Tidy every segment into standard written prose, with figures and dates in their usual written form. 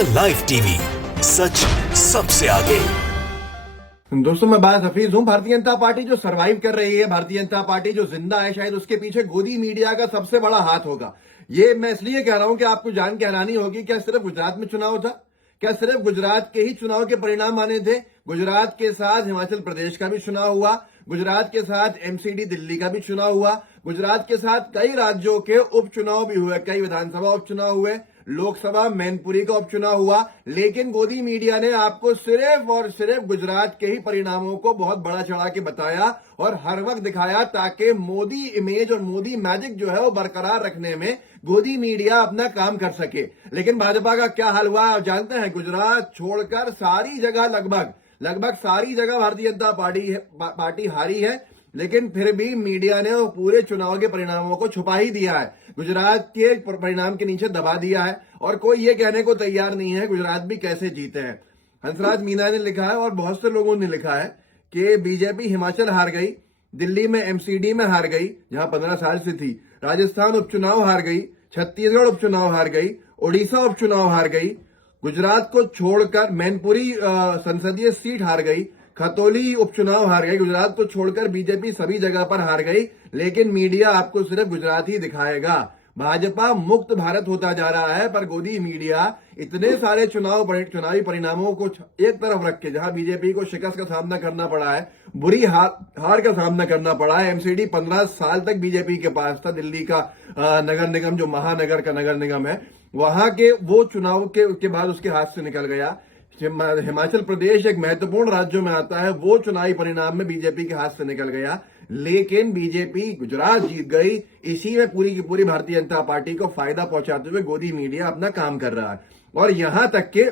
India live TV, सच सबसे आगे। दोस्तों, मैं बात हफीज हूं। भारतीय जनता पार्टी जो सरवाइव कर रही है, भारतीय जनता पार्टी जो जिंदा है, शायद उसके पीछे गोदी मीडिया का सबसे बड़ा हाथ होगा। ये मैं इसलिए कह रहा हूं कि आपको जान के हैरानी होगी, क्या सिर्फ गुजरात में चुनाव था? क्या सिर्फ गुजरात के ही चुनाव के परिणाम आने थे? गुजरात के साथ हिमाचल प्रदेश का भी चुनाव हुआ, गुजरात के साथ एमसीडी दिल्ली का भी चुनाव हुआ, गुजरात के साथ कई राज्यों के उपचुनाव भी हुए, कई विधानसभा उपचुनाव हुए, लोकसभा मैनपुरी का उपचुनाव हुआ। लेकिन गोदी मीडिया ने आपको सिर्फ और सिर्फ गुजरात के ही परिणामों को बहुत बड़ा चढ़ा के बताया और हर वक्त दिखाया, ताकि मोदी इमेज और मोदी मैजिक जो है वो बरकरार रखने में गोदी मीडिया अपना काम कर सके। लेकिन भाजपा का क्या हाल हुआ आप जानते हैं? गुजरात छोड़कर सारी जगह लगभग सारी जगह भारतीय जनता पार्टी हारी है। लेकिन फिर भी मीडिया ने वो पूरे चुनाव के परिणामों को छुपा ही दिया है, गुजरात के परिणाम के नीचे दबा दिया है, और कोई ये कहने को तैयार नहीं है गुजरात भी कैसे जीते हैं। हंसराज मीना ने लिखा है और बहुत से लोगों ने लिखा है कि बीजेपी हिमाचल हार गई, दिल्ली में एमसीडी में हार गई जहां 15 साल से थी, राजस्थान उपचुनाव हार गई, छत्तीसगढ़ उपचुनाव हार गई, उड़ीसा उपचुनाव हार गई, गुजरात को छोड़कर मैनपुरी संसदीय सीट हार गई, खतौली उपचुनाव हार गई। गुजरात को छोड़कर बीजेपी सभी जगह पर हार गई। लेकिन मीडिया आपको सिर्फ गुजरात ही दिखाएगा। भाजपा मुक्त भारत होता जा रहा है, पर गोदी मीडिया इतने सारे चुनावी परिणामों को एक तरफ रख के, जहां बीजेपी को शिकस्त का सामना करना पड़ा है, बुरी हार का सामना करना पड़ा है। एमसीडी 15 साल तक बीजेपी के पास था, दिल्ली का नगर निगम जो महानगर का नगर निगम है, वहां के वो चुनाव के बाद उसके हाथ से निकल गया। हिमाचल प्रदेश एक महत्वपूर्ण राज्यों में आता है, वो चुनावी परिणाम में बीजेपी के हाथ से निकल गया। लेकिन बीजेपी गुजरात जीत गई। इसी में पूरी की पूरी भारतीय जनता पार्टी को फायदा पहुंचाते हुए गोदी मीडिया अपना काम कर रहा है। और यहां तक कि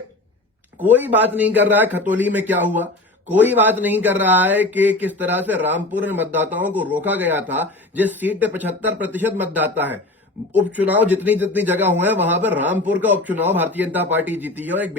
कोई बात नहीं कर रहा है खतौली में क्या हुआ, कोई बात नहीं कर रहा है कि किस तरह से रामपुर में मतदाताओं को रोका गया था, जिस सीट पे 75% मतदाता है। उपचुनाव जितनी जगह हुए हैं, वहां पर रामपुर का उपचुनाव भारतीय जनता पार्टी जीती है, और एक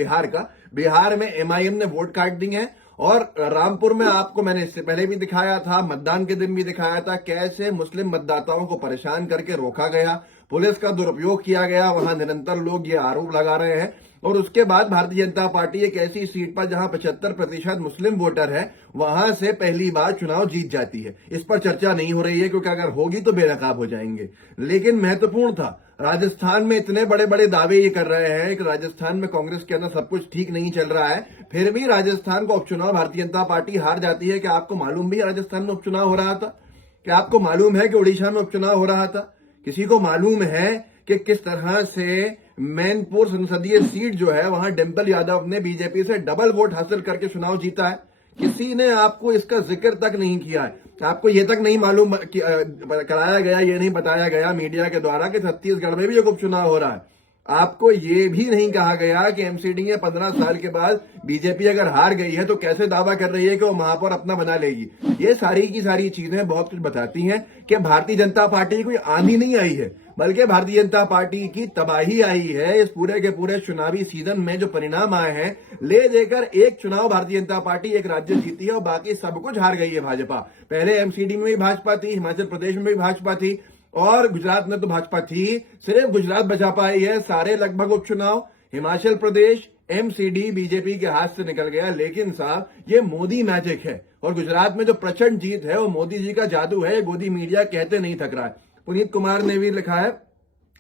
बिहार में एमआईएम ने वोट काट दी है। और रामपुर में आपको मैंने इससे पहले भी दिखाया था, मतदान के दिन भी दिखाया था, कैसे मुस्लिम मतदाताओं को परेशान करके रोका गया, पुलिस का दुरुपयोग किया गया। वहां निरंतर लोग ये आरोप लगा रहे हैं। और उसके बाद भारतीय जनता पार्टी एक ऐसी सीट पर जहां 75% मुस्लिम वोटर है, वहां से पहली बार चुनाव जीत जाती है। इस पर चर्चा नहीं हो रही है, क्योंकि अगर होगी तो बेनकाब हो जाएंगे। लेकिन महत्वपूर्ण था, राजस्थान में इतने बड़े बड़े दावे ये कर रहे हैं कि राजस्थान में कांग्रेस के अंदर सब कुछ ठीक नहीं चल रहा है, फिर भी राजस्थान का उपचुनाव भारतीय जनता पार्टी हार जाती है। क्या आपको मालूम भी है राजस्थान में उपचुनाव हो रहा था? क्या आपको मालूम है कि उड़ीसा में उपचुनाव हो रहा था? किसी को मालूम है कि किस तरह से मैनपुर संसदीय सीट जो है, वहां डिंपल यादव ने बीजेपी से डबल वोट हासिल करके चुनाव जीता है? किसी ने आपको इसका जिक्र तक नहीं किया है। आपको यह तक नहीं मालूम कराया गया, ये नहीं बताया गया मीडिया के द्वारा कि छत्तीसगढ़ में भी एक उपचुनाव हो रहा है। आपको ये भी नहीं कहा गया कि एमसीडी में 15 साल के बाद बीजेपी अगर हार गई है तो कैसे दावा कर रही है कि वो महापौर अपना बना लेगी। ये सारी की सारी चीजें बहुत कुछ बताती हैं कि भारतीय जनता पार्टी की कोई आंधी नहीं आई है, बल्कि भारतीय जनता पार्टी की तबाही आई है। इस पूरे के पूरे चुनावी सीजन में जो परिणाम आए हैं, ले देकर एक चुनाव भारतीय जनता पार्टी एक राज्य जीती है और बाकी सब कुछ हार गई है भाजपा। पहले एमसीडी में भी भाजपा थी, हिमाचल प्रदेश में भी भाजपा थी, और गुजरात में तो भाजपा थी। सिर्फ गुजरात बचा पाई है। सारे लगभग उपचुनाव हिमाचल प्रदेश एमसीडी बीजेपी के हाथ से निकल गया। लेकिन साहब, ये मोदी मैजिक है, और गुजरात में जो प्रचंड जीत है वो मोदी जी का जादू है। गोदी मीडिया कहते नहीं थक रहा है। पुनीत कुमार ने भी लिखा है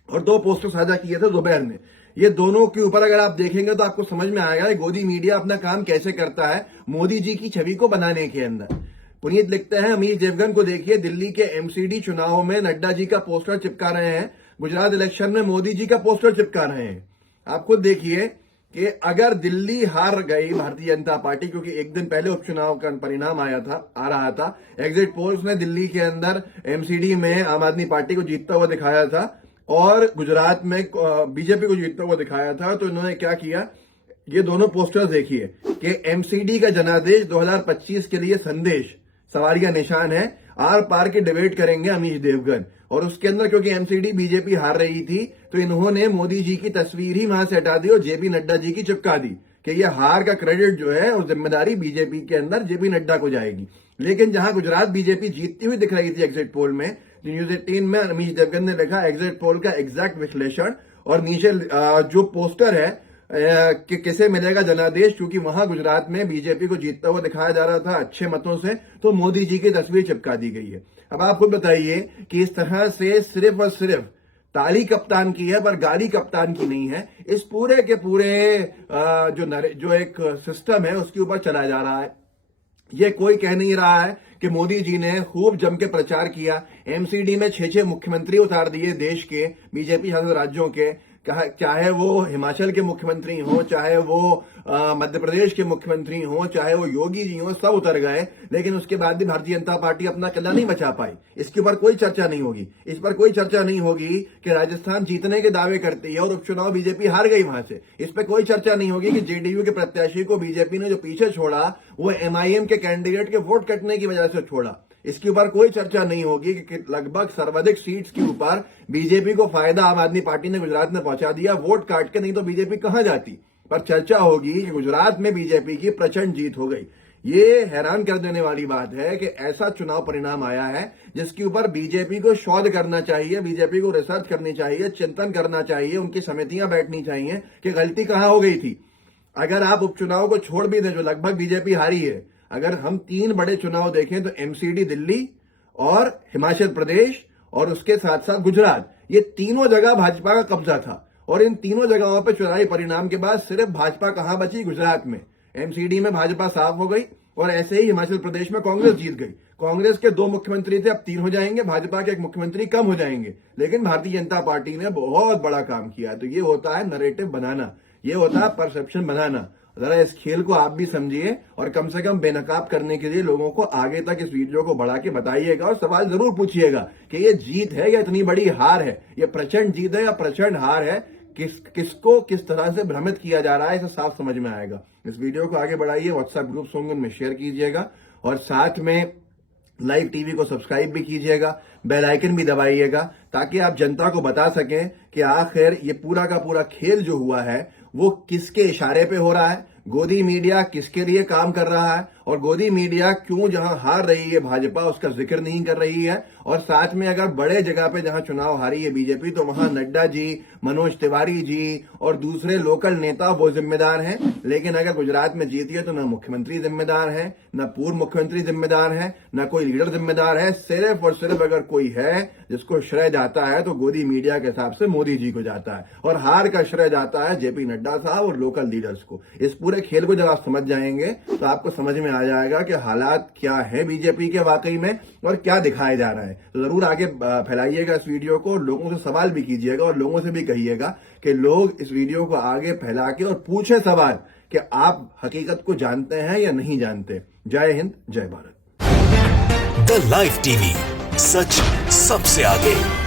और 2 पोस्टर साझा किए थे दोपहर में। ये दोनों के ऊपर अगर आप देखेंगे तो आपको समझ में आएगा गोदी मीडिया अपना काम कैसे करता है मोदी जी की छवि को बनाने के अंदर। पुनीत लिखते हैं, अमित देवगन को देखिए, दिल्ली के एमसीडी चुनाव में नड्डा जी का पोस्टर चिपका रहे हैं, गुजरात इलेक्शन में मोदी जी का पोस्टर चिपका रहे हैं। आप खुद देखिए कि अगर दिल्ली हार गई भारतीय जनता पार्टी, क्योंकि एक दिन पहले उपचुनाव का परिणाम आ रहा था, एग्जिट पोल्स ने दिल्ली के अंदर एमसीडी में आम आदमी पार्टी को जीतता हुआ दिखाया था और गुजरात में बीजेपी को जीतता हुआ दिखाया था। तो इन्होंने क्या किया, ये दोनों पोस्टर्स देखिए कि एमसीडी का जनादेश 2025 के लिए संदेश, सवालिया निशान है, आर पार के डिबेट करेंगे अमित देवगन। और उसके अंदर क्योंकि एमसीडी बीजेपी हार रही थी, तो इन्होंने मोदी जी की तस्वीर ही वहां से हटा दी और जेपी नड्डा जी की चिपका दी कि ये हार का क्रेडिट जो है और जिम्मेदारी बीजेपी के अंदर जेपी नड्डा को जाएगी। लेकिन जहां गुजरात बीजेपी जीतती हुई दिख रही थी एग्जिट पोल में, न्यूज 18 में अमित देवगन ने लिखा एग्जिट पोल का एग्जैक्ट विश्लेषण, और नीचे जो पोस्टर है कि किसे मिलेगा जनादेश, क्योंकि वहां गुजरात में बीजेपी को जीतता हुआ दिखाया जा रहा था अच्छे मतों से, तो मोदी जी की तस्वीर चिपका दी गई है। अब आप खुद बताइए कि इस तरह से सिर्फ और सिर्फ ताली कप्तान की है पर गाली कप्तान की नहीं है। इस पूरे के पूरे जो एक सिस्टम है उसके ऊपर चला जा रहा है। ये कोई कह नहीं रहा है कि मोदी जी ने खूब जम के प्रचार किया, एमसीडी में 6 मुख्यमंत्री उतार दिए देश के बीजेपी शासित राज्यों के, चाहे वो हिमाचल के मुख्यमंत्री हो, चाहे वो मध्य प्रदेश के मुख्यमंत्री हो, चाहे वो योगी जी हो, सब उतर गए। लेकिन उसके बाद भी भारतीय जनता पार्टी अपना किला नहीं बचा पाई। इसके ऊपर कोई चर्चा नहीं होगी। इस पर कोई चर्चा नहीं होगी कि राजस्थान जीतने के दावे करती है और उपचुनाव बीजेपी हार गई वहां से। इस पर कोई चर्चा नहीं होगी कि जेडीयू के प्रत्याशी को बीजेपी ने जो पीछे छोड़ा वो एमआईएम के कैंडिडेट के वोट कटने की वजह से छोड़ा। इसके ऊपर कोई चर्चा नहीं होगी कि लगभग सर्वाधिक सीट्स के ऊपर बीजेपी को फायदा आम आदमी पार्टी ने गुजरात में पहुंचा दिया वोट काट के, नहीं तो बीजेपी कहां जाती। पर चर्चा होगी कि गुजरात में बीजेपी की प्रचंड जीत हो गई। ये हैरान कर देने वाली बात है कि ऐसा चुनाव परिणाम आया है जिसके ऊपर बीजेपी को शोध करना चाहिए, बीजेपी को रिसर्च करनी चाहिए, चिंतन करना चाहिए, उनकी समितियां बैठनी चाहिए कि गलती कहां हो गई थी। अगर आप उपचुनाव को छोड़ भी दें जो लगभग बीजेपी हारी है, अगर हम 3 बड़े चुनाव देखें तो एमसीडी दिल्ली और हिमाचल प्रदेश और उसके साथ साथ गुजरात, ये तीनों जगह भाजपा का कब्जा था। और इन तीनों जगहों पर चुनावी परिणाम के बाद सिर्फ भाजपा कहां बची? गुजरात में। एमसीडी में भाजपा साफ हो गई और ऐसे ही हिमाचल प्रदेश में कांग्रेस जीत गई। कांग्रेस के 2 मुख्यमंत्री थे, अब 3 हो जाएंगे, भाजपा के 1 मुख्यमंत्री कम हो जाएंगे। लेकिन भारतीय जनता पार्टी ने बहुत बड़ा काम किया। तो ये होता है नरेटिव बनाना, ये होता है परसेप्शन बनाना। जरा इस खेल को आप भी समझिए और कम से कम बेनकाब करने के लिए लोगों को आगे तक इस वीडियो को बढ़ा के बताइएगा और सवाल जरूर पूछिएगा कि ये जीत है या इतनी बड़ी हार है, ये प्रचंड जीत है या प्रचंड हार है, किसको किस तरह से भ्रमित किया जा रहा है, इसे साफ समझ में आएगा। इस वीडियो को आगे बढ़ाइए, व्हाट्सएप ग्रुप्स होंगे उनमें शेयर कीजिएगा और साथ में लाइव टीवी को सब्सक्राइब भी कीजिएगा, बेल आइकन भी दबाइएगा ताकि आप जनता को बता सकें कि आखिर ये पूरा का पूरा खेल जो हुआ है वो किसके इशारे पे हो रहा है, गोदी मीडिया किसके लिए काम कर रहा है और गोदी मीडिया क्यों जहां हार रही है भाजपा उसका जिक्र नहीं कर रही है। और साथ में अगर बड़े जगह पे जहां चुनाव हारी है बीजेपी तो वहां नड्डा जी, मनोज तिवारी जी और दूसरे लोकल नेता वो जिम्मेदार हैं। लेकिन अगर गुजरात में जीती है तो न मुख्यमंत्री जिम्मेदार है, न पूर्व मुख्यमंत्री जिम्मेदार है, न कोई लीडर जिम्मेदार है। सिर्फ और सिर्फ अगर कोई है जिसको श्रेय जाता है तो गोदी मीडिया के हिसाब से मोदी जी को जाता है और हार का श्रेय जाता है जेपी नड्डा साहब और लोकल लीडर्स को। इस पूरे खेल को जब आप समझ जाएंगे तो आपको समझ में आ जाएगा कि हालात क्या है बीजेपी के वाकई में और क्या दिखाया जा रहा है। तो जरूर आगे फैलाइएगा इस वीडियो को, लोगों से सवाल भी कीजिएगा और लोगों से भी कहिएगा कि लोग इस वीडियो को आगे फैला के और पूछे सवाल कि आप हकीकत को जानते हैं या नहीं जानते। जय हिंद, जय भारत। द लाइव टीवी, सच सबसे आगे।